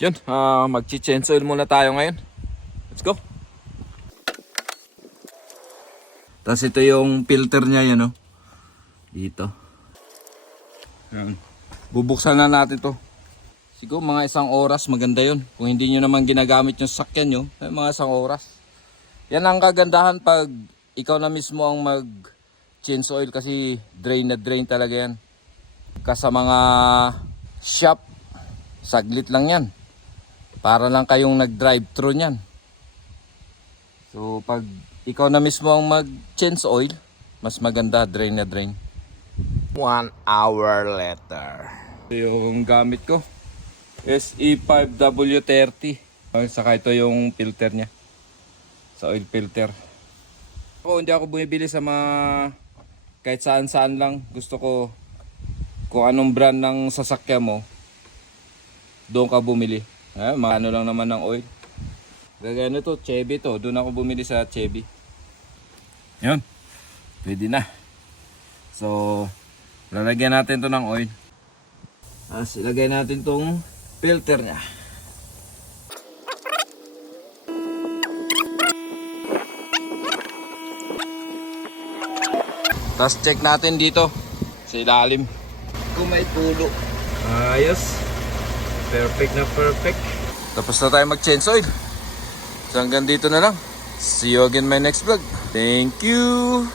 Yun, mag-change oil muna tayo ngayon. Let's go. Tapos ito yung filter niya, yan oh. Dito. Yan. Bubuksan na natin to. Siguro mga 1 oras, maganda yun. Kung hindi nyo naman ginagamit yung sakyan nyo, mga 1 oras. Yan ang kagandahan pag ikaw na mismo ang mag-change oil kasi drain na drain talaga yan. Sa mga shop, saglit lang yan. Para lang kayong nag-drive-thru niyan. So pag ikaw na mismo ang mag-change oil, mas maganda drain na drain. 1 hour later. Ito yung gamit ko. SE5W30. Saka ito yung filter niya. Sa oil filter. Hindi ako bumibili sa mga kahit saan-saan lang. Gusto ko kung anong brand ng sasakyan mo, doon ka bumili. Maano lang naman ng oil. Gagaya nito, Chevy to. Doon ako bumili sa Chevy. Yun. Pwede na. So, lalagyan natin to ng oil. Tapos ilagay natin tong filter nya. Tapos check natin dito sa ilalim kung may tulo. Ayos. Perfect na perfect. Tapos na tayo mag-change oil. So hanggang dito na lang. See you again my next vlog. Thank you.